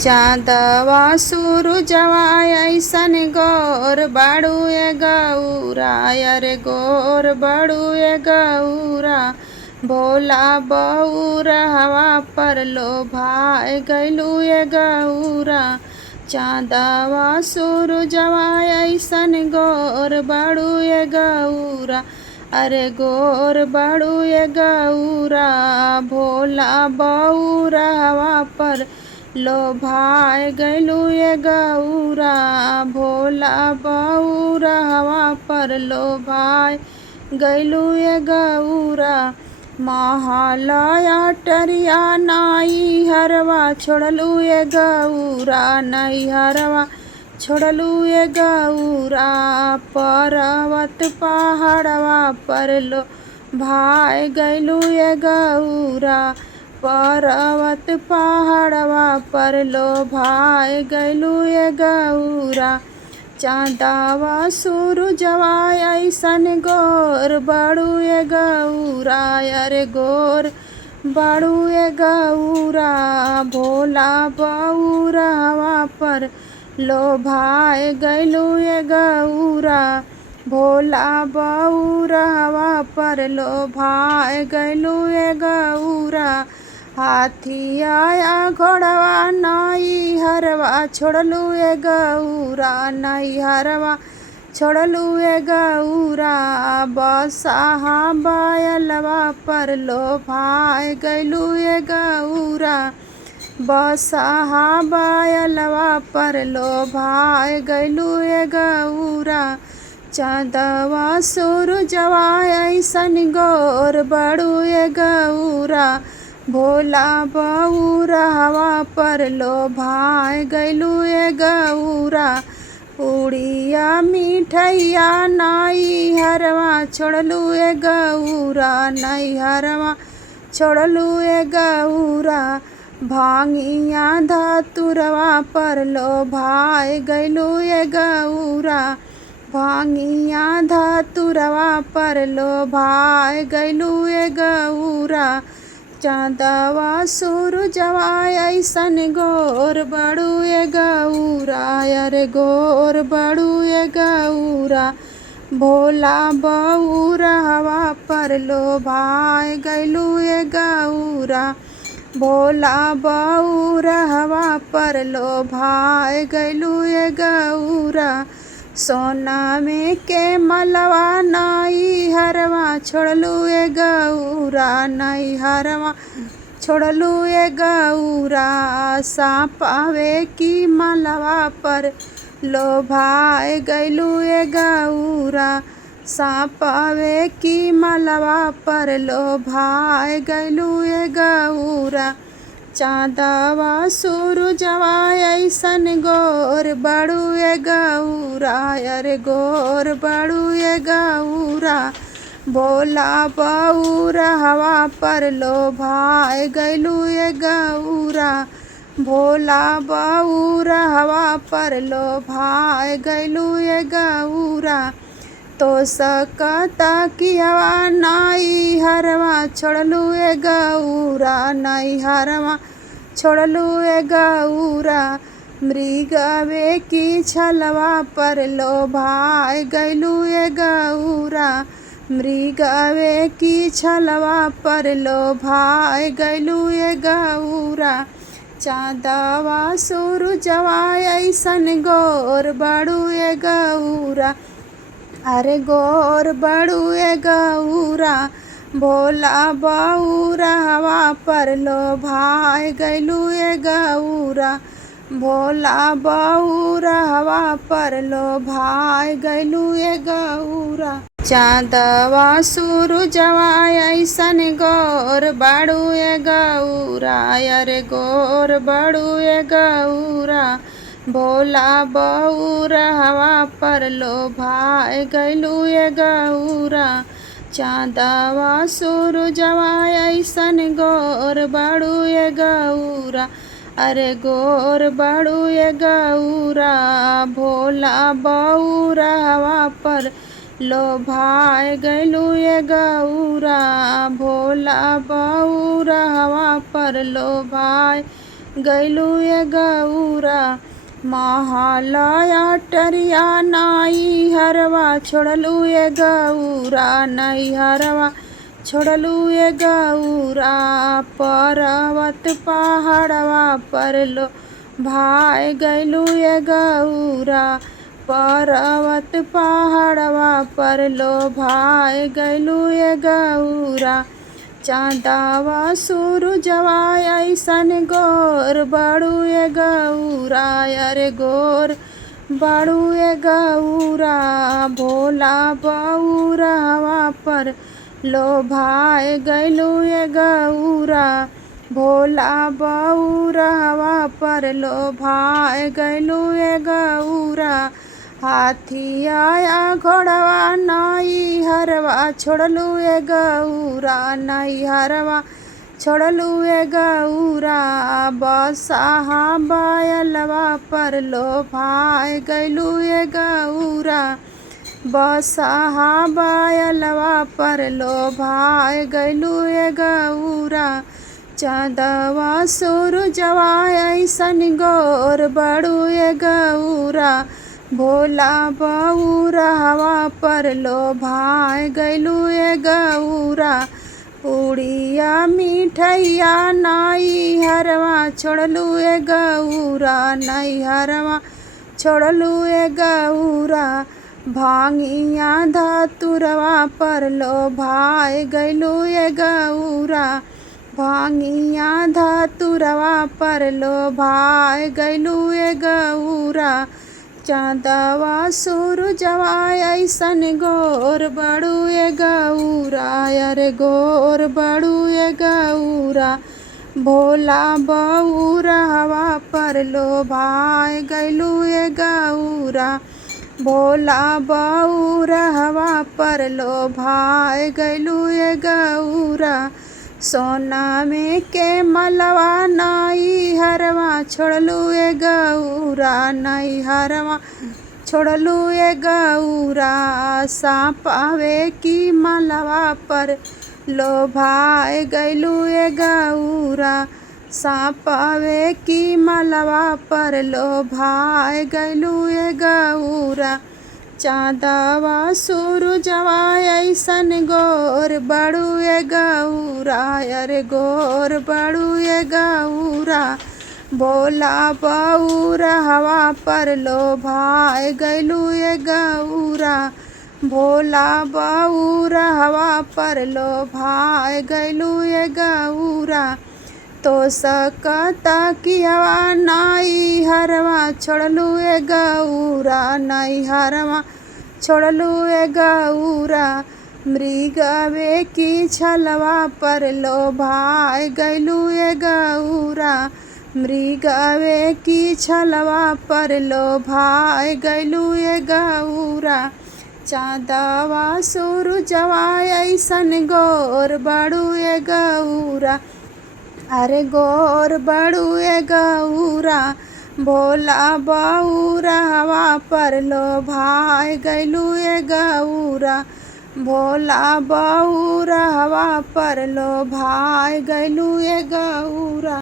चाँदवा सूरजवा ऐसन गोर बाड़ुए गौरा, अरे गोर बाड़ुए गौरा। भोला बउरहवा पर लोभाए गइलुए गौरा। चाँदवा सूरजवा ऐसन गोर बाड़ुए गौरा, अरे गोर बाड़ुए गौरा। भोला बउरहवा पर लोभाए गइलुए गौरा। भोला बउरहवा पर लोभाए गइलुए गौरा। महलया टरिया नाई हरवा छोड़लुए गौरा, नई हरवा छोड़लुए गौरा। पर्वत पहाड़वा पर लोभाए गइलुए गौरा। पर्वत पहाड़वा पर लोभाए गइलुए गौरा। चाँदवा सूरजवा ऐसन गोर बाड़ुए गौरा, अरे गोर बाड़ुए गौरा। भोला बउरहवा पर लोभाए गइलुए गौरा। भोला बउरहवा पर लोभाए गइलुए गौरा। हाथिया घोड़वा नाई हरवा छोड़लुए गौरा, नई हरवा छोड़लुए गौरा। बसहा बैलवा पर लोभाए गइलुए गौरा। बसहा बैलवा पर लोभाए गइलुए गौरा। चाँदवा सूरजवा ऐसन गोर बाड़ुए गौरा। भोला बउरहवा पर लोभाए गइलुए गौरा। पूड़िया मिठैया नाई हरवा छोड़लुए गौरा, नई हरवा छोड़लुए गौरा। भांगिया धतुरवा पर लोभाए गइलुए गौरा। भांगिया धतुरवा पर लोभाए गइलुए गौरा। चाँदवा सूरजवा ऐसन गोर बाड़ुए गौरा, अरे गोर बाड़ुए गौरा। भोला बउरहवा पर लोभाए गइलुए गौरा। भोला बउरहवा पर लोभाए गइलुए गौरा। सोना में के मलवा नाई हरवा छोड़लुए गौरा, नई हरवा छोड़लुए गौरा। सापावे की मलवा पर लोभाए गइलुए गौरा। सापावे की मलवा पर लोभाए गइलुए गौरा। चाँदवा सूरजवा ऐसन गोर बाड़ुए गौरा, अरे गोर बाड़ुए गौरा। भोला बउरहवा पर लोभाए गइलुए गौरा। भोला बउरहवा पर लोभाए गइलुए गौरा। तो सकता किहवा नाई हरवा छोड़लुए गौरा, नई हरवा छोड़लुए गौरा। मृगवे की छलवा पर लोभाए गइलुए गौरा। मृगवे की छलवा पर लोभाए गइलुए गौरा। चाँदवा सूरजवा ऐसन गोर बाड़ुए गौरा, अरे गोर बाड़ुए गौरा। भोला बउरहवा पर लोभाए गइलुए गौरा। भोला बउरहवा पर लोभाए गइलुए गौरा। चाँदवा सूरजवा ऐसन गोर बाड़ुए गौरा, अरे गोर बाड़ुए गौरा। भोला बउरहवा पर लोभाए गइलुए गौरा। चाँदवा सूरजवा ऐसन गोर बाड़ुए गौरा, अरे गोर बाड़ुए गौरा। भोला बउरहवा पर लोभाए गइलुए गौरा। भोला बउरहवा पर लोभाए गैलू ए गौरा। महलया टरिया नाई हरवा छोड़लू ए गौरा, नाई हरवा छोड़लू ए गौरा। पर्वत पहाड़वा पर लो भाई गैलू ए गौरा, पर्वत पहाड़वा पर लो भाई गैलू ए गौरा। चाँदवा सूरजवा ऐसन गोर बड़ू ए गौरा, अरे गोर बड़ू ए गौरा। भोला बउरवा पर लो भाई गैलू ए गौरा, भोला बउरवा पर लो भाई गैलू ए गौरा। हाथिया घोड़वा नाई हरवा छोड़लू ए गौरा, नाई हरवा छोड़लू ए गौरा। बसहा बैलवा पर लो भाई गैलू ए गौरा, बसहा बैलवा पर लो भाई गैलू ए गौरा। चाँदवा सूरजवा ऐसन गोर बड़ू ए गौरा, भोला बउरवा पर लो भाई गैलू ए गौरा। पूड़िया मिठैया नाई हरवा छोड़लू ए गौरा, नाई हरवा छोड़लू ए गौरा। भांगिया धतुरवा पर लो भाई गैलू ए गौरा, भांगिया धतुरवा पर लो भाई गैलू ए गौरा। चाँदवा सूरजवा ऐसन गोर बड़ू ए गौरा, अरे गोर बड़ू ए गौरा। भोला बउरवा पर लो भाई गैलू ए गौरा, भोला बउरवा पर लो भाई गैलू ए गौरा। सोना में के मलवा नाई हरवा छोड़लू ए गौरा, नाई हरवा छोड़लू ए गौरा। सापावे की मलवा पर लो भाई गैलू ए गौरा, सापावे की मलवा पर लो भाई गैलू ए गौरा। चाँदवा सूरजवा ऐसन गोर बड़ू ए गौरा, अरे गोर बड़ू ए गौरा। भोला बउरवा पर लो भाई गैलू ए गौरा, भोला बउरवा पर लो भाई गैलू ए गौरा। तो सकता किहवा नाई हरवा छोड़लू ए गौरा, नाई हरवा छोड़लू ए गौरा। मृगवे की छलवा पर लो भाई गैलू ए गौरा, मृगवे की छलवा पर लो भाई गैलू ए गौरा। चाँदवा सूरजवा ऐसन गोर बड़ू ए गौरा, अरे गोर बड़ू ए गौरा। भोला बउरवा पर लो भाई गैलू ए गौरा, भोला बउरवा पर लो भाई गैलू ए गौरा।